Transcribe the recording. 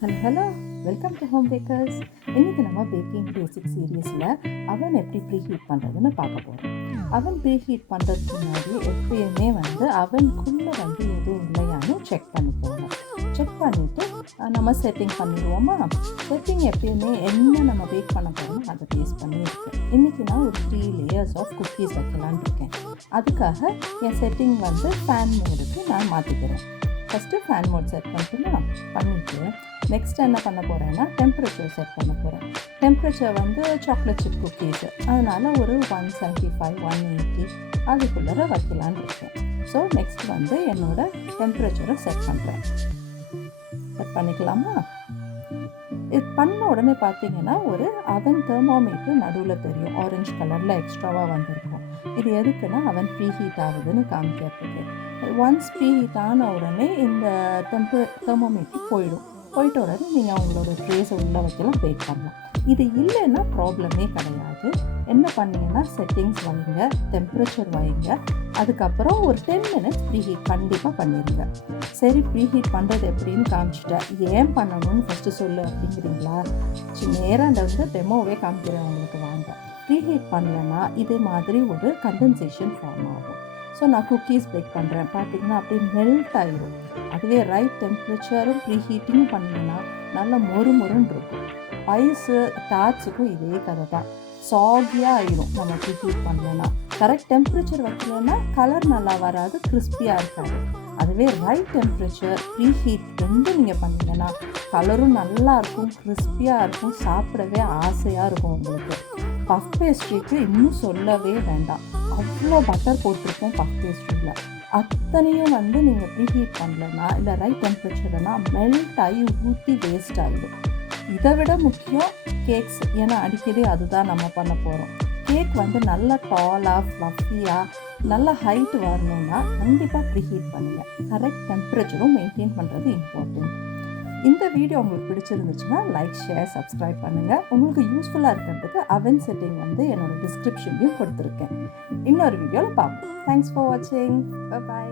Hello welcome to home packers. இன்றைக்கி நம்ம packing பேசிக் சீரீஸில் அவன் எப்படி ப்ரீஹீட் பண்ணுறதுன்னு பார்க்க போகிறோம். அவன் ப்ரீஹீட் பண்ணுறதுக்கு முன்னாடி எப்பயுமே அவனுக்குள்ளே எதுவும் இல்லையான்னு செக் பண்ணிக்கோங்க. செக் பண்ணிவிட்டு நம்ம செட்டிங் பண்ணிடுவோமா. செட்டிங் எப்பயுமே என்ன நம்ம பேக் பண்ண போகிறோமோ அதை பேஸ் பண்ணி இருக்கேன். இன்றைக்கி நான் ஒரு 3 லேயர்ஸ் ஆஃப் குக்கீஸ் வைக்கலான்னு இருக்கேன். அதுக்காக என் செட்டிங் ஃபேன் மோடுக்கு நான் மாற்றிக்கிறேன். ஃபஸ்ட்டு ஃபேன் மோட் செட் பண்ணிவிட்டு நெக்ஸ்ட் என்ன பண்ண போகிறேன்னா டெம்பரேச்சர் செட் பண்ண போகிறேன். டெம்பரேச்சர் சாக்லேட் சிப் குக்கீஸு, அதனால் ஒரு 175 180 அதுக்குள்ளே வைக்கலான்னு இருக்கேன். ஸோ நெக்ஸ்ட் என்னோடய டெம்பரேச்சரை செட் பண்ணிக்கலாமா. இது பண்ண உடனே பார்த்தீங்கன்னா ஒரு அவன் தெர்மோமீட்டர் நடுவில் தெரியும், ஆரஞ்சு கலரில் எக்ஸ்ட்ராவாக வந்திருக்கும். இது எதுக்குன்னா அவன் ப்ரீ ஹீட் ஆகுதுன்னு காமிக்கிறதுக்கு. ஒன்ஸ் ப்ரீ ஹீட் ஆன உடனே இந்த தெர்மோமீட்டர் போயிட்ட உடனே நீங்கள் உங்களோட ட்ரேஸை உள்ளே வைக்கலாம், பேக் பண்ணலாம். இது இல்லைன்னா ப்ராப்ளமே கிடையாது. என்ன பண்ணிங்கன்னா செட்டிங்ஸ் வைங்க, டெம்பரேச்சர் வைங்க, அதுக்கப்புறம் ஒரு 10 மினிட்ஸ் ப்ரீஹீட் கண்டிப்பாக பண்ணிடுங்க. சரி, ப்ரீஹீட் பண்ணுறது எப்படின்னு காமிச்சிட்டேன், ஏன் பண்ணணும்னு ஃபஸ்ட்டு சொல்லு அப்படிங்கிறீங்களா? நேராக டெமோவே காமிக்கிறேன் உங்களுக்கு, வாங்க. ப்ரீஹீட் பண்ணலன்னா இது மாதிரி ஒரு கண்டென்சேஷன் ஃபார்ம் ஆகும். ஸோ நான் குக்கீஸ் பேக் பண்ணுறேன், பார்த்தீங்கன்னா அப்படியே மெல்ட் ஆகிடும். அதுவே ரைட் டெம்பரேச்சரும் ப்ரீஹீட்டிங்கும் பண்ணிங்கன்னா நல்லா மொறுன்னு இருக்கும். ஐஸு டார்ட்ஸுக்கும் இதே கதை தான், சாகியாக ஆகிடும் நம்ம ப்ரீஹீட் பண்ணலன்னா. கரெக்ட் டெம்பரேச்சர் வைக்கலன்னா கலர் நல்லா வராது, கிறிஸ்பியாக இருக்காது. அதுவே ரைட் டெம்பரேச்சர் ப்ரீஹீட் ரெண்டும் நீங்கள் பண்ணிங்கன்னா கலரும் நல்லாயிருக்கும், கிறிஸ்பியாக இருக்கும், சாப்பிடவே ஆசையாக இருக்கும் உங்களுக்கு. பஃப் பேஸ்ட்ரிக்கு இன்னும் சொல்லவே வேண்டாம், அவ்வளோ பட்டர் போட்டிருக்கோம் பஃப் பேஸ்ட்ரியில். அத்தனையும் நீங்கள் ப்ரீஹீட் பண்ணலன்னா இல்லை ரைட் டெம்பரேச்சர்னா மெல்ட் ஆகி ஊற்றி வேஸ்ட் ஆகிடும். இதை விட முக்கியம் கேக்ஸ், ஏன்னா அடிக்கடி அதுதான் நம்ம பண்ண போகிறோம். கேக் நல்லா டாலாக ஃப்ளஃபியாக நல்லா ஹைட் வரணும்னா கண்டிப்பாக ப்ரீஹீட் பண்ணுங்கள். கரெக்ட் டெம்பரேச்சரும் மெயின்டைன் பண்ணுறது இம்பார்ட்டண்ட். இந்த வீடியோ உங்களுக்கு பிடிச்சிருந்துச்சுன்னா லைக், ஷேர், சப்ஸ்கிரைப் பண்ணுங்கள். உங்களுக்கு யூஸ்ஃபுல்லாக இருக்கிறதுக்கு அவன் செட்டிங் என்னோடய டிஸ்கிரிப்ஷன்லையும் கொடுத்துருக்கேன். இன்னொரு வீடியோவில் பார்ப்போம். தேங்க்ஸ் ஃபார் வாட்சிங். பை.